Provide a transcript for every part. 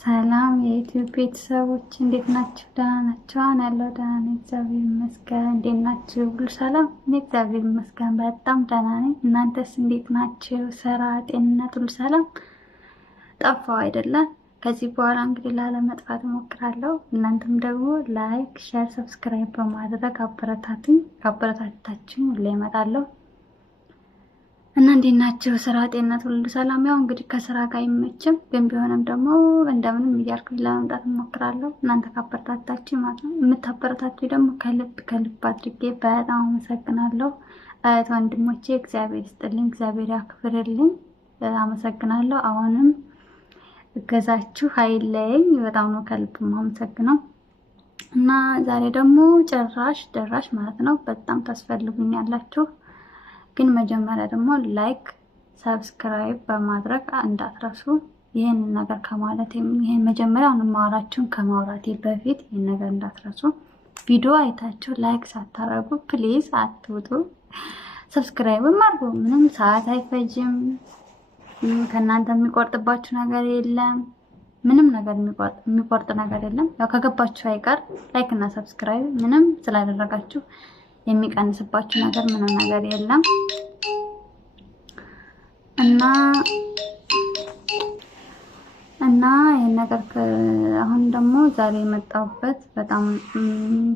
ሰላም የዩቲዩብ ቤተሰቦች እንዴት ናችሁ? ደህና ናችሁ? አሁን ያለው ደህና ነኝ፣ እግዚአብሔር ይመስገን። እንዴት ናችሁ? ሁሉ ሰላም? እኔ እግዚአብሔር ይመስገን በጣም ደህና ነኝ። እናንተስ እንዴት ናችሁ? ስራ፣ ጤንነት ሁሉ ሰላም? ጠፋው አይደለም? ከዚህ በኋላ እንግዲህ ላለመጥፋት እሞክራለሁ። እናንተም ደግሞ ላይክ፣ ሼር፣ ሰብስክራይብ በማድረግ አበረታቱኝ። ካበረታታችሁኝ ሁሌ እመጣለሁ። እና እንዴት ናችሁ? ስራ፣ ጤንነት ሁሉ ሰላም? ያው እንግዲህ ከስራ ጋር አይመችም፣ ግን ቢሆንም ደግሞ እንደምንም እያልኩኝ ለመምጣት እሞክራለሁ። እናንተ ካበረታታችሁ ማለት ነው። የምታበረታችሁ ደግሞ ከልብ አድርጌ በጣም አመሰግናለሁ። እህት ወንድሞቼ እግዚአብሔር ይስጥልኝ፣ እግዚአብሔር ያክብርልኝ። አመሰግናለሁ። አሁንም እገዛችሁ አይለየኝ። በጣም ነው ከልብ የማመሰግነው። እና ዛሬ ደግሞ ጭራሽ ማለት ነው በጣም ታስፈልጉኛላችሁ። ግን መጀመሪያ ደግሞ ላይክ ሰብስክራይብ በማድረግ እንዳትረሱ። ይህን ነገር ከማለት ይሄን መጀመሪያውን ማወራችሁን ከማውራቴ በፊት ይህን ነገር እንዳትረሱ። ቪዲዮ አይታችሁ ላይክ ሳታረጉ ፕሊዝ አትውጡ። ሰብስክራይብም አድርጉ። ምንም ሰዓት አይፈጅም። ከእናንተ የሚቆርጥባችሁ ነገር የለም። ምንም ነገር የሚቆርጥ ነገር የለም። ያው ከገባችሁ አይቀር ላይክ እና ሰብስክራይብ ምንም ስላደረጋችሁ የሚቀንስባችሁ ነገር ምንም ነገር የለም እና ይሄን ነገር አሁን ደግሞ ዛሬ የመጣሁበት በጣም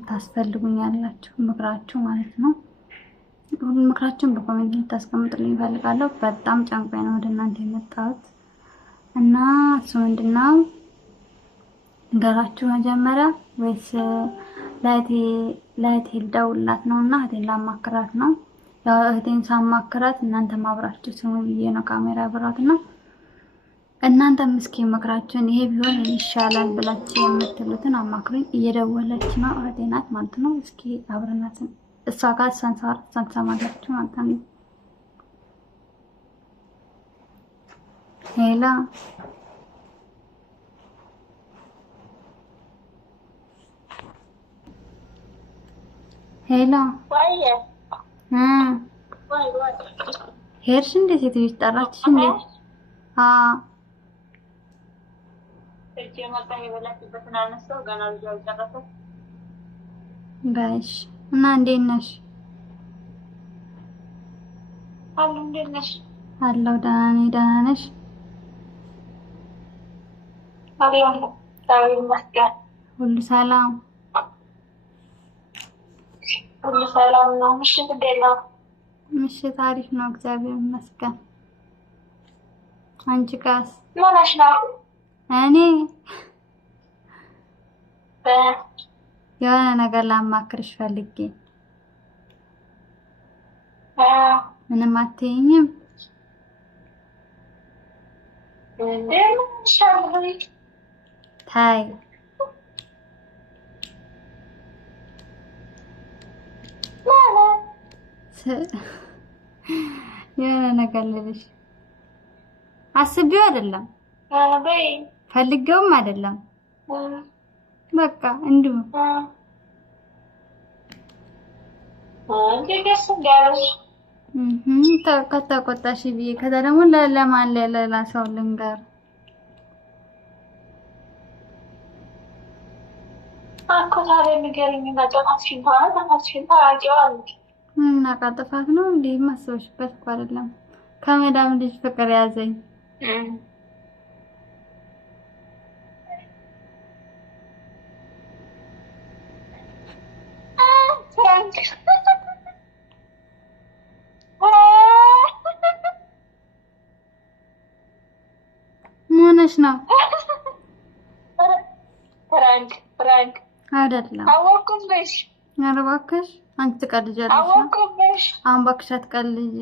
ታስፈልጉኛላችሁ፣ ምክራችሁ ማለት ነው። ሁሉ ምክራችሁን በኮሜንት ልታስቀምጡልኝ እፈልጋለሁ። በጣም ጨንቆኝ ነው ወደ እናንተ የመጣሁት እና እሱ ምንድነው ንገራችሁ መጀመሪያ ወይስ ለእህቴ ልደውልላት ነው እና እህቴን ላማክራት ነው። ያው እህቴን ሳማክራት እናንተ ማብራችሁ ስሙ ብዬ ነው ካሜራ ያበራት እና እናንተም እስኪ ምክራችሁን ይሄ ቢሆን ይሻላል ብላችሁ የምትሉትን አማክሩኝ። እየደወለች ነው እህቴ ናት ማለት ነው። እስኪ አብረናት እሷ ጋር ሰንሰማላችሁ ማለት ነው። ሄላ ሄሎ ሄድሽ እንዴ? ሴትዮሽ ጠራችሽ እንዴ? ጋሽ እና እንዴት ነሽ? አለሁ ደህና ነኝ። ደህና ነሽ? ሁሉ ሰላም ሁሉ ሰላም ነው። ምሽት እንዴት ነው? ምሽት አሪፍ ነው፣ እግዚአብሔር ይመስገን። አንቺ ጋስ ምን ሆነሽ ነው? እኔ የሆነ ነገር ላማክርሽ ፈልጌ። ምንም አትይኝም? ታይ የሆነ ነገር ልልሽ አስቤው አይደለም ፈልጌውም አይደለም፣ በቃ እንዲሁ ከተቆጣሽ ብዬ ከዛ ደግሞ ለማን ለሌላ ሰው ልንገር እኮ ታዲያ ንገሪኝ እና ጥፋትሽን ታውቂዋለሽ። እና ጥፋት ነው እንዴ? ማሰብሽበት እኮ አይደለም። ከመዳም ልጅ ፍቅር ያዘኝ። ምን ነው? ፍራንክ አይደለም። አወኩብሽ። ኧረ እባክሽ አንቺ ትቀልጃለሽ። አወኩብሽ። አሁን እባክሽ አትቀልጂ።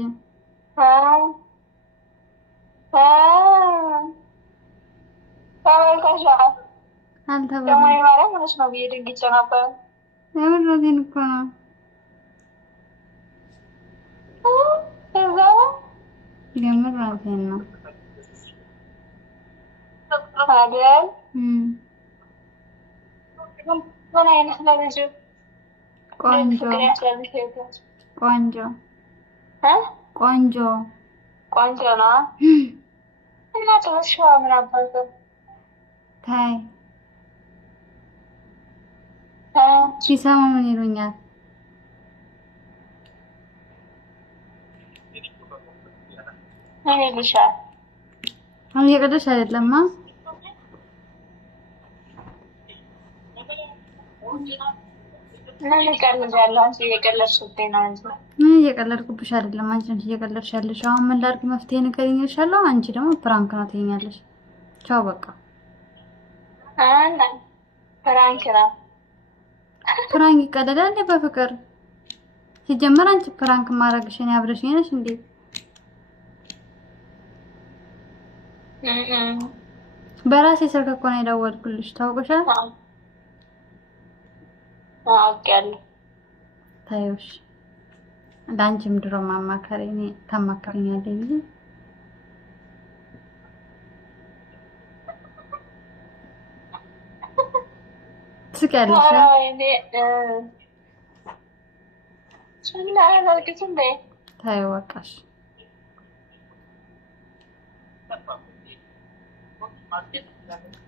የምሬን እኮ ነው። የምሬን ነው አይደል? ምን አይነት ነው ልጁ? ቆንጆ ቆንጆ ነው እና ጥሩሽ ምን አባቱ ታይ ሲሰማ ምን ይሉኛል? ምን ይልሻል? አሁን እየቀለድሽ አይደለማ? ምን እቀልዳለሁ? አንቺ እየቀለድሽብኝ ነው እንጂ። እየቀለድኩብሽ አይደለም። አንቺ ነሽ እየቀለድሽ ያለሽ። አሁን ምን ላድርግ? መፍትሄ ንገሪኝ እልሻለሁ። አንቺ ደግሞ ፕራንክ ነው ትይኛለሽ። ቻው በቃ። ፕራንክ ነው። ፕራንክ ይቀለዳል እንዴ በፍቅር? ሲጀመር አንቺ ፕራንክ ማድረግሽ እኔ አብረሽኝ ነሽ እንዴ? በራሴ ስልክ እኮ ነው የደወልኩልሽ። ታውቀሻል? አውቄያለሁ። ታዩሽ ለአንቺም ድሮ ማማከሬ እኔ ታማክረኛለሽ ብዬ ትስቂያለሽ። ታዩ በቃሽ።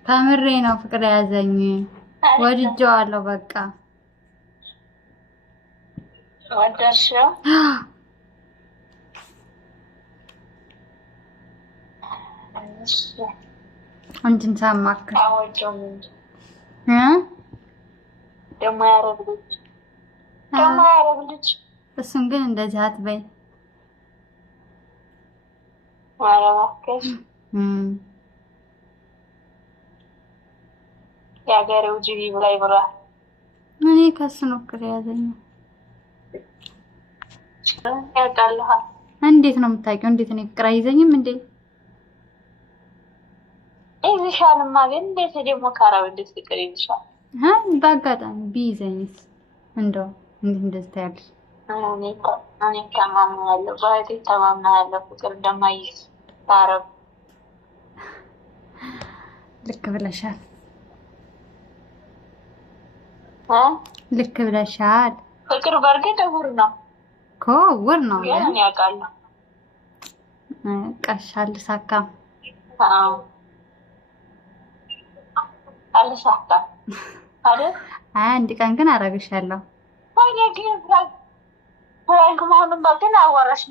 ከምሬ ነው ፍቅር ያዘኝ። ወድጄዋለሁ በቃ። ወደድሽው? አንቺን ሳማክር ደግሞ ያረብ ልጅ እሱን ግን እንደዚህ አትበይ። ኧረ እባክሽ የሀገሬው ጅቢ ብላይ ብሏል። እኔ ከሱ ነው ፍቅር ያዘኝ። ያውቃልሃል። እንዴት ነው የምታውቂው? እንዴት ነው ፍቅር አይዘኝም እንዴ? ይዝሻልማ። ግን እንዴት ደግሞ ካራው እንዴት ፍቅር ይዝሻል? በአጋጣሚ ቢይዘኝስ? እንደው እንዴት እንደዚህ ታያለሽ? እኔ ተማምናለሁ፣ በእህቴ ተማምናለሁ። ፍቅር እንደማይዝ ታረብ። ልክ ብለሻል፣ ልክ ብለሻል። ፍቅር በእርግጥ እውር ነው እኮ እውር ነው። ግን ያውቃለሁ። ቀሽ አልሳካም። አልሳካም አይደል? አንድ ቀን ግን አደርግሻለሁ። ታዲያ ግን ፍራንክ መሆኑን በግን አወራሽ